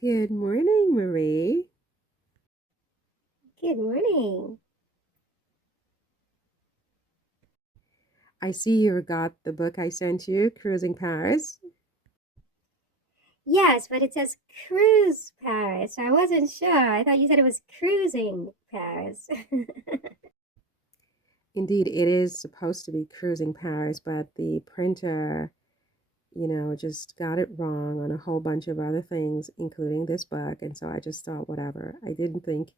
Good morning, Marie. Good morning. I see you got the book I sent you, Cruising Paris. Yes, but it says cruise Paris. So I wasn't sure. I thought you said it was cruising Paris. Indeed, it is supposed to be Cruising Paris, but the printer, just got it wrong on a whole bunch of other things, including this book. And so I just thought, whatever. I didn't think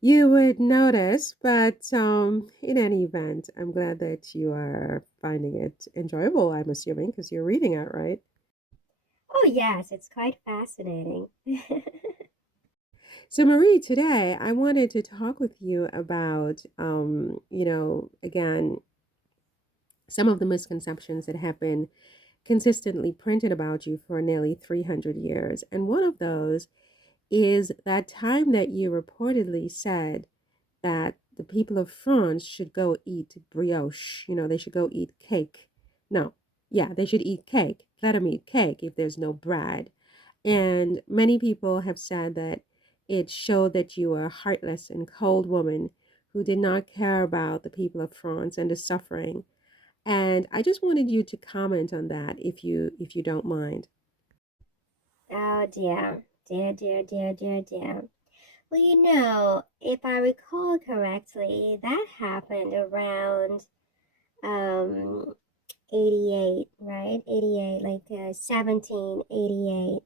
you would notice, but in any event, I'm glad that you are finding it enjoyable, I'm assuming, because you're reading it, right? Oh, yes, it's quite fascinating. So, Marie, today I wanted to talk with you about, again, some of the misconceptions that have been consistently printed about you for nearly 300 years. And one of those is that time that you reportedly said that the people of France should go eat brioche. They should go eat cake. No, yeah, they should eat cake. Let them eat cake if there's no bread. And many people have said that it showed that you were a heartless and cold woman who did not care about the people of France and the suffering. And I just wanted you to comment on that if you don't mind. Oh, dear. Dear, dear, dear, dear, dear. Well, if I recall correctly, that happened around um 88, right? 88, like 1788.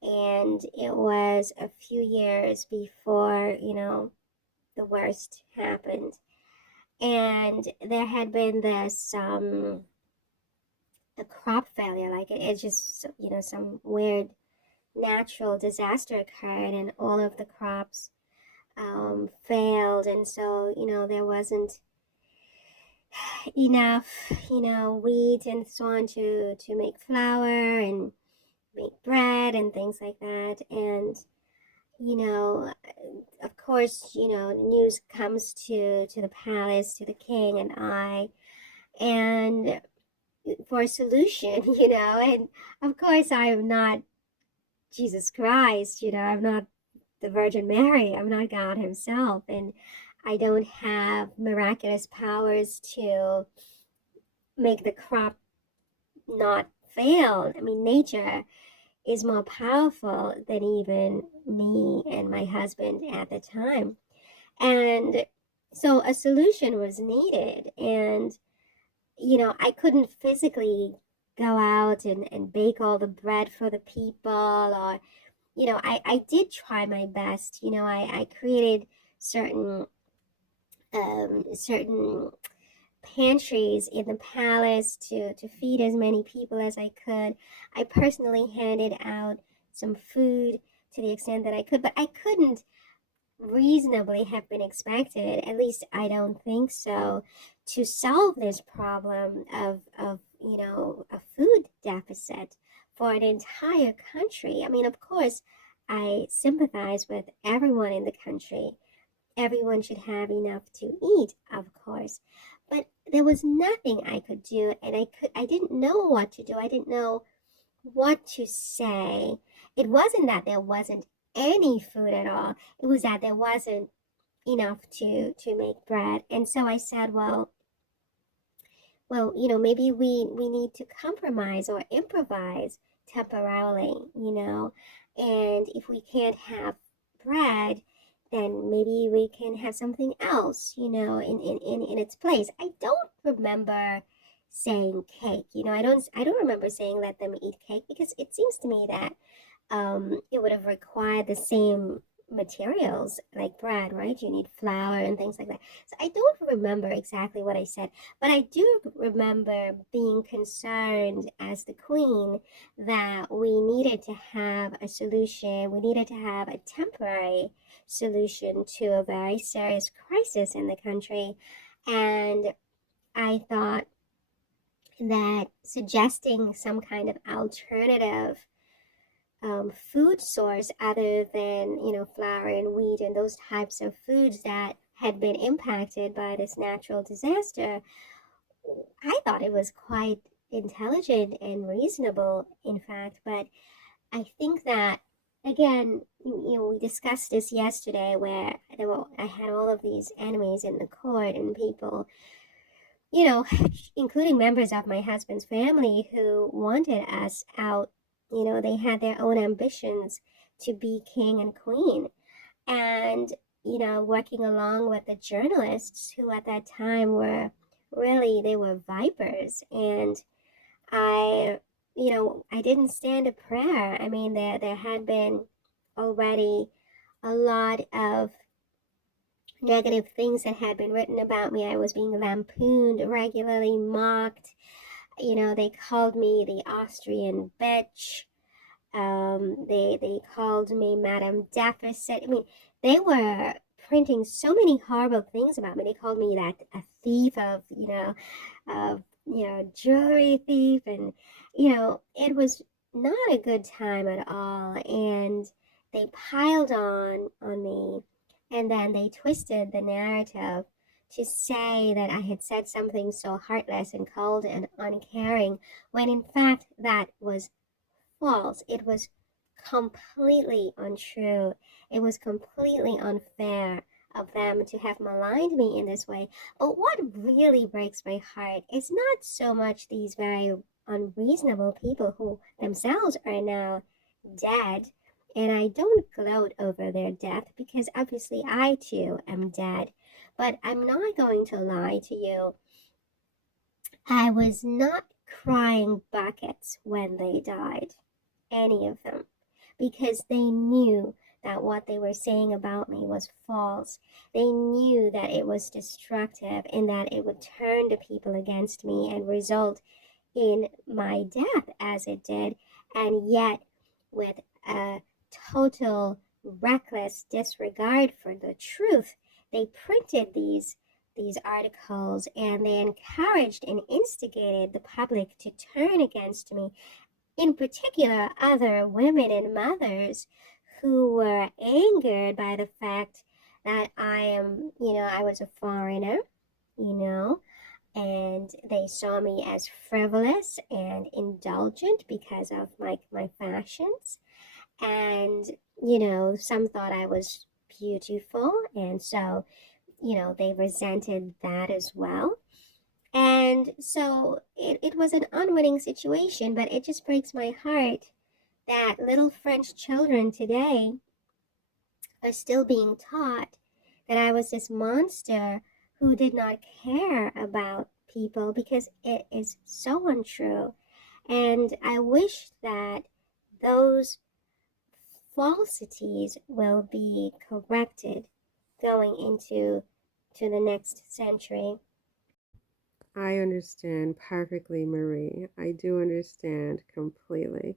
And it was a few years before, the worst happened. And there had been this a crop failure, like it's just some weird natural disaster occurred, and all of the crops failed, and so there wasn't enough wheat and so on to make flour and make bread and things like that. And you know of course, news comes to the palace, to the king and I, and for a solution, and of course I am not Jesus Christ, I'm not the Virgin Mary, I'm not God Himself, and I don't have miraculous powers to make the crop not fail. I mean, nature is more powerful than even me and my husband at the time. And so a solution was needed. And, I couldn't physically go out and bake all the bread for the people, or, I did try my best. I created certain certain pantries in the palace to feed as many people as I could. I personally handed out some food to the extent that I could, but I couldn't reasonably have been expected, at least I don't think so, to solve this problem of a food deficit for an entire country. I mean, of course, I sympathize with everyone in the country. Everyone should have enough to eat, of course. But there was nothing I could do, and I didn't know what to do. I didn't know what to say. It wasn't that there wasn't any food at all. It was that there wasn't enough to make bread. And so I said, well, maybe we need to compromise or improvise temporarily, and if we can't have bread, then maybe we can have something else, in its place. I don't remember saying cake. I don't remember saying let them eat cake, because it seems to me that it would have required the same materials like bread, right? You need flour and things like that. So I don't remember exactly what I said, but I do remember being concerned as the queen that we needed to have a solution. We needed to have a temporary solution to a very serious crisis in the country. And I thought that suggesting some kind of alternative food source other than flour and wheat and those types of foods that had been impacted by this natural disaster, I thought it was quite intelligent and reasonable, in fact. But I think that again, we discussed this yesterday where I had all of these enemies in the court and people, you know, including members of my husband's family who wanted us out. They had their own ambitions to be king and queen. And, working along with the journalists who at that time were really, they were vipers. And I, I didn't stand a prayer. I mean, there had been already a lot of negative things that had been written about me. I was being lampooned, regularly mocked. They called me the Austrian bitch. They called me Madame Deficit. I mean, they were printing so many horrible things about me. They called me that a thief of jewelry thief, and it was not a good time at all. And they piled on me, and then they twisted the narrative to say that I had said something so heartless and cold and uncaring, when in fact that was false. It was completely untrue. It was completely unfair of them to have maligned me in this way. But what really breaks my heart is not so much these very unreasonable people who themselves are now dead. And I don't gloat over their death because obviously I too am dead. But I'm not going to lie to you. I was not crying buckets when they died, any of them, because they knew that what they were saying about me was false. They knew that it was destructive and that it would turn the people against me and result in my death as it did. And yet, with a total reckless disregard for the truth, they printed these articles, and they encouraged and instigated the public to turn against me, in particular other women and mothers who were angered by the fact that I was a foreigner, you know, and they saw me as frivolous and indulgent because of my fashions. And, some thought I was beautiful, and so, they resented that as well. And so it was an unwinning situation, but it just breaks my heart that little French children today are still being taught that I was this monster who did not care about people, because it is so untrue. And I wish that those falsities will be corrected going into the next century. I understand perfectly, Marie. I do understand completely.